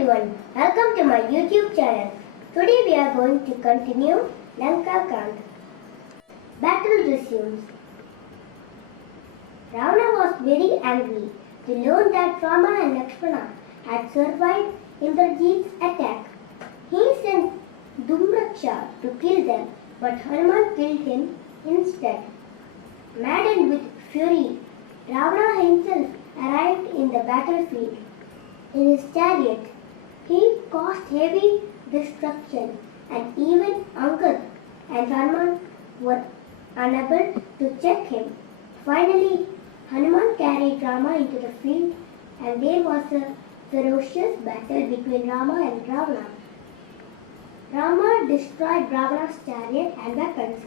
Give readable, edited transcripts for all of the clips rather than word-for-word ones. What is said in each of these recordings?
everyone, welcome to my YouTube channel. Today we are going to continue Lanka Kand. Battle resumes. Ravana was very angry to learn that Rama and Lakshmana had survived Indrajeet's attack. He sent Dhumraksha to kill them, but Hanuman killed him instead. Maddened with fury, Ravana himself arrived in the battlefield. In his chariot, he caused heavy destruction, and even Angad and Hanuman were unable to check him. Finally, Hanuman carried Rama into the field, and there was a ferocious battle between Rama and Ravana. Rama destroyed Ravana's chariot and weapons.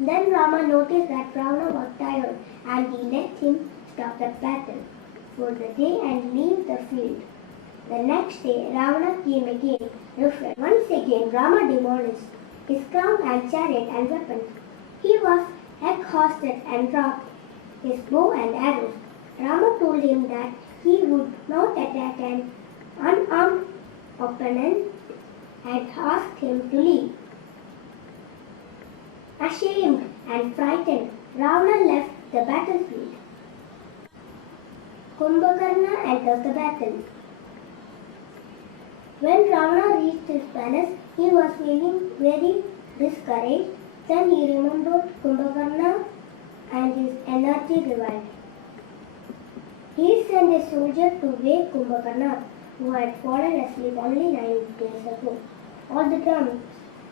Then Rama noticed that Ravana was tired, and he let him stop the battle for the day and leave the field. The next day, Ravana came again, refreshed. Once again, Rama demolished his crown and chariot and weapons. He was exhausted and dropped his bow and arrows. Rama told him that he would not attack an unarmed opponent and asked him to leave. Ashamed and frightened, Ravana left the battlefield. Kumbhakarna enters the battle. When Ravana reached his palace, he was feeling very discouraged. Then he remembered Kumbhakarna and his energy revived. He sent a soldier to wake Kumbhakarna, who had fallen asleep only 9 days ago. All the drums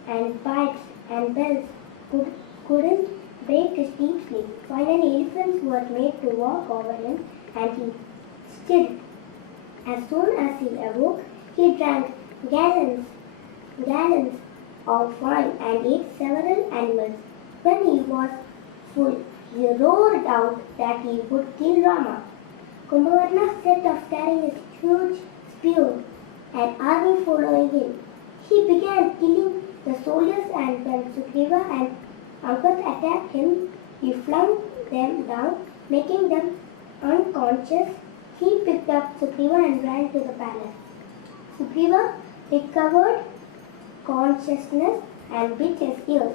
and pipes and bells couldn't break his deep sleep. Finally, elephants were made to walk over him, and he stirred. As soon as he awoke, he drank gallons of wine and ate several animals. When he was full, he roared out that he would kill Rama. Kumbhakarna set off carrying his huge spear, an army following him. He began killing the soldiers, and when Sugriva and Angad attacked him, he flung them down, making them unconscious. He picked up Sugriva and ran to the palace. Sugriva recovered consciousness and bit his ears.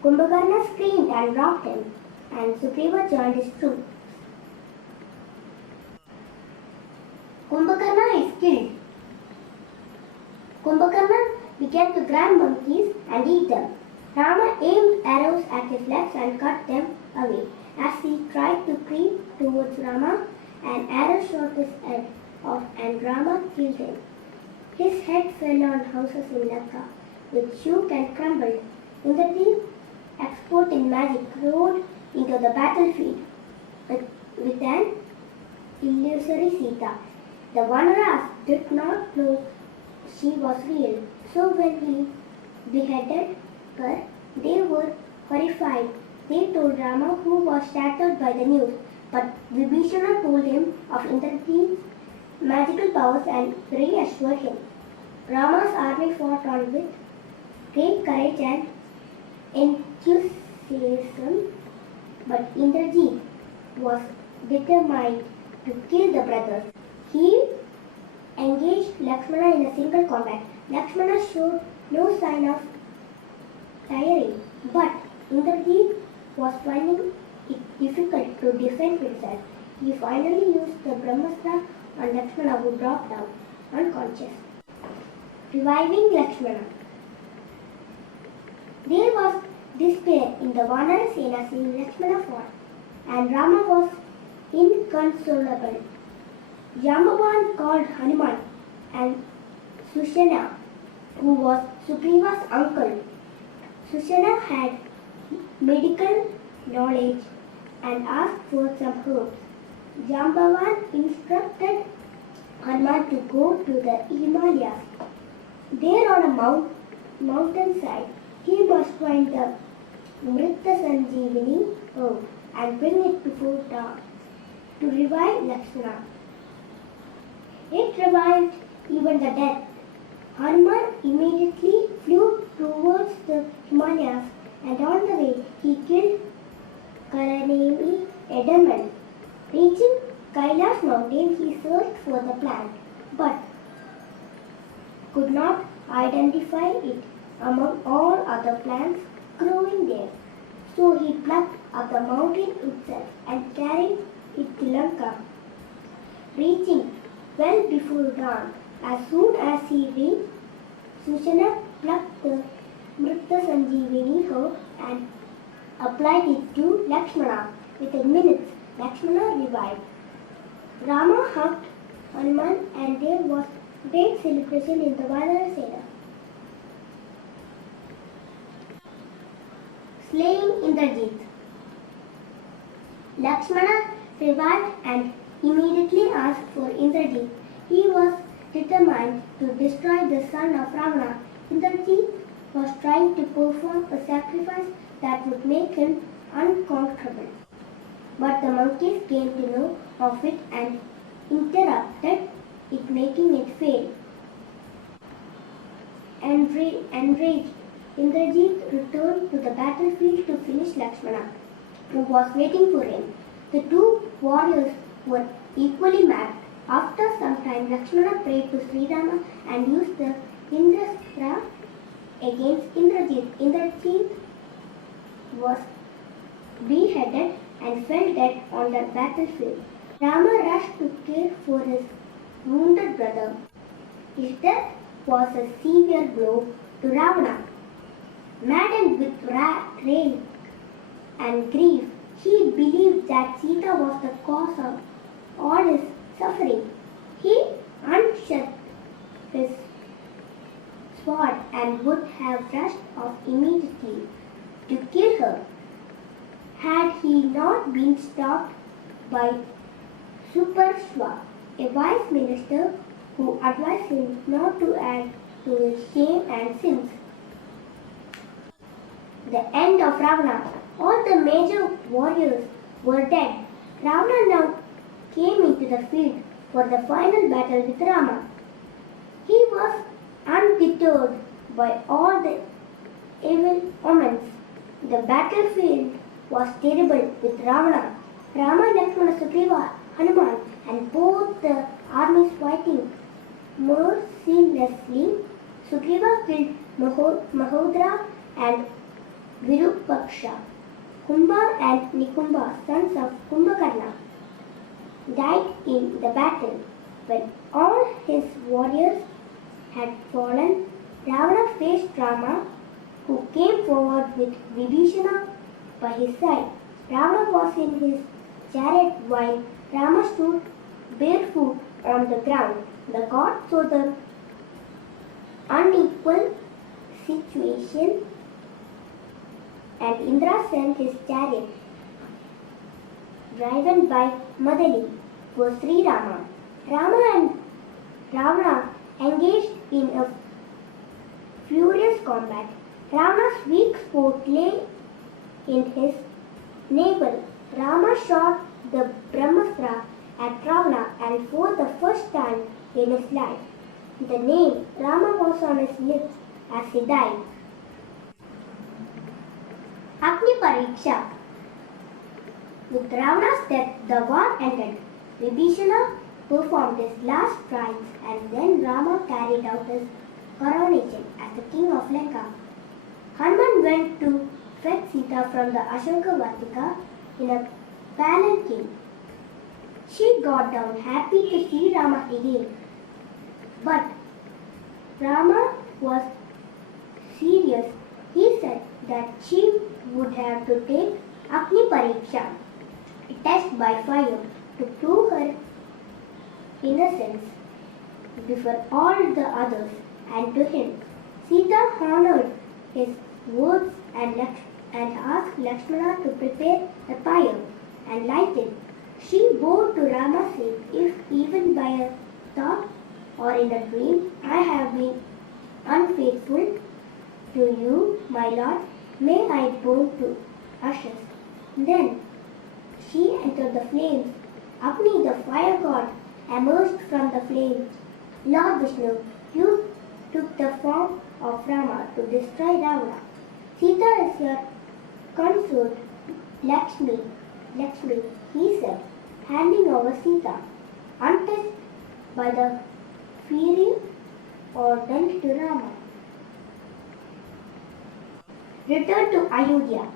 Kumbhakarna screamed and rocked him, and Sugriva joined his troops. Kumbhakarna is killed. Kumbhakarna began to grab monkeys and eat them. Rama aimed arrows at his legs and cut them away. As he tried to creep towards Rama, an arrow shot his head off and Rama killed him. His head fell on houses in Lanka, which shook and crumbled. Indrajeet, expert in magic, rode into the battlefield with an illusory Sita. The Vanaras did not know she was real, so when he beheaded her, they were horrified. They told Rama, who was shattered by the news, but Vibhishana told him of Indrajeet's magical powers and reassured him. Rama's army fought on with great courage and enthusiasm, but Indrajeet was determined to kill the brothers. He engaged Lakshmana in a single combat. Lakshmana showed no sign of tiring, but Indrajeet was finding it difficult to defend himself. He finally used the Brahmastra on Lakshmana, who dropped down unconscious. Reviving Lakshmana. There was despair in the Vanara Sena seeing Lakshmana fall, and Rama was inconsolable. Jambavan called Hanuman and Sushena, who was Sugriva's uncle. Sushena had medical knowledge and asked for some herbs. Jambavan instructed Hanuman to go to the Himalayas. There on a mountainside, he must find the Mrita Sanjeevani herb and bring it before dawn to revive Lakshmana. It revived even the dead. Hanuman immediately flew towards the Himalayas, and on the way he killed Karanemi, a demon. Reaching Kailash mountain, he searched for the plant, but could not identify it among all other plants growing there. So he plucked up the mountain itself and carried it to Lanka, reaching well before dawn. As soon as he reached, Sushana plucked the Mrita Sanjeevani herb and applied it to Lakshmana. Within minutes, Lakshmana revived. Rama hugged Hanuman and there was great celebration in the Vanara. Slaying Indrajeet. Lakshmana revived and immediately asked for Indrajeet. He was determined to destroy the son of Ravana. Indrajeet was trying to perform a sacrifice that would make him unconquerable. But the monkeys came to know of it and interrupted it, making it fail. Enraged, Indrajeet returned to the battlefield to finish Lakshmana, who was waiting for him. The two warriors were equally mad. After some time, Lakshmana prayed to Sri Rama and used the Indrastra against Indrajeet. Indrajeet was beheaded and fell dead on the battlefield. Rama rushed to care for his wounded brother. His death was a severe blow to Ravana. Maddened with rage and grief, he believed that Sita was the cause of all his suffering. He unsheathed his sword and would have rushed off immediately to kill her, had he not been stopped by Suparshva, a wise minister who advised him not to add to his shame and sins. The end of Ravana. All the major warriors were dead. Ravana now came into the field for the final battle with Rama. He was undeterred by all the evil omens. The battlefield was terrible with Ravana, Rama, Lakshmana, Sugriva, Hanuman, and both the armies fighting mercilessly. Sugriva killed Mahodra and Virupaksha. Kumbha and Nikumba, sons of Kumbhakarna, died in the battle. When all his warriors had fallen, Ravana faced Rama, who came forward with Vibhishana by his side. Ravana was in his chariot while Rama stood barefoot on the ground. The god saw the unequal situation and Indra sent his chariot, driven by Madali, for Sri Rama. Rama and Ravana engaged in a furious combat. Ravana's weak spot lay in his navel. Rama shot the Brahmastra at Ravana and for the first time in his life, the name Rama was on his lips as he died. Agnipareeksha. With Ravana's death, the war ended. Vibhishana performed his last rites and then Rama carried out his coronation as the king of Lanka. Hanuman went to fetch Sita from the Ashoka Vatika in a palanquin. She got down happy to see Rama again. But Rama was serious. He said that she would have to take Agnipareeksha, a test by fire, to prove her innocence before all the others and to him. Sita honored his words and asked Lakshmana to prepare a fire and light it. She vowed to Rama, saying, "If even by a thought or in a dream I have been unfaithful to you, my lord, may I burn to ashes." Then she entered the flames. Agni, the fire god, emerged from the flames. "Lord Vishnu, you took the form of Rama to destroy Ravana. Sita is your consort, Lakshmi, he said, handing over Sita. Untouched by the fury or done to Rama. Return to Ayodhya.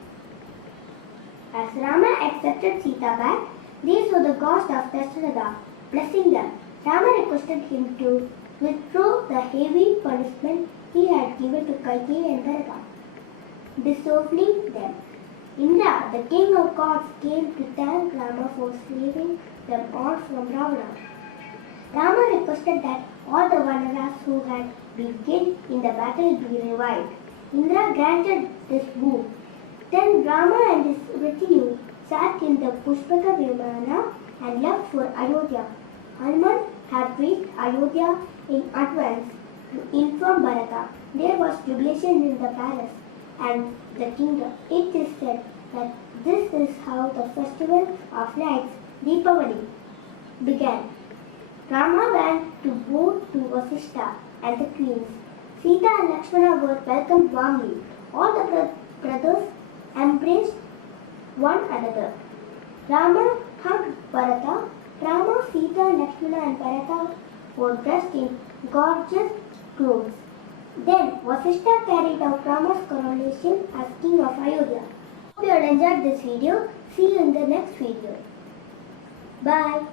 As Rama accepted Sita back, they saw the ghost of Dasharatha blessing them. Rama requested him to withdraw the heavy punishment he had given to Kaikeyi and Bharata, disowning them. Indra, the king of gods, came to thank Rama for saving them all from Ravana. Rama requested that all the Vanaras who had been killed in the battle be revived. Indra granted this boon. Then Rama and his retinue sat in the Pushpaka Vimana and left for Ayodhya. Hanuman had reached Ayodhya in advance to inform Bharata. There was jubilation in the palace and the kingdom. It is said that this is how the festival of lights, Deepavali, began. Rama went to both to Vasishtha and the queens. Sita and Lakshmana were welcomed warmly. All the brothers embraced one another. Rama hugged Bharata. Rama, Sita, Lakshmana and Bharata were dressed in gorgeous clothes. Then Vasishtha carried out Rama's coronation as king of Ayodhya. Hope you have enjoyed this video. See you in the next video. Bye.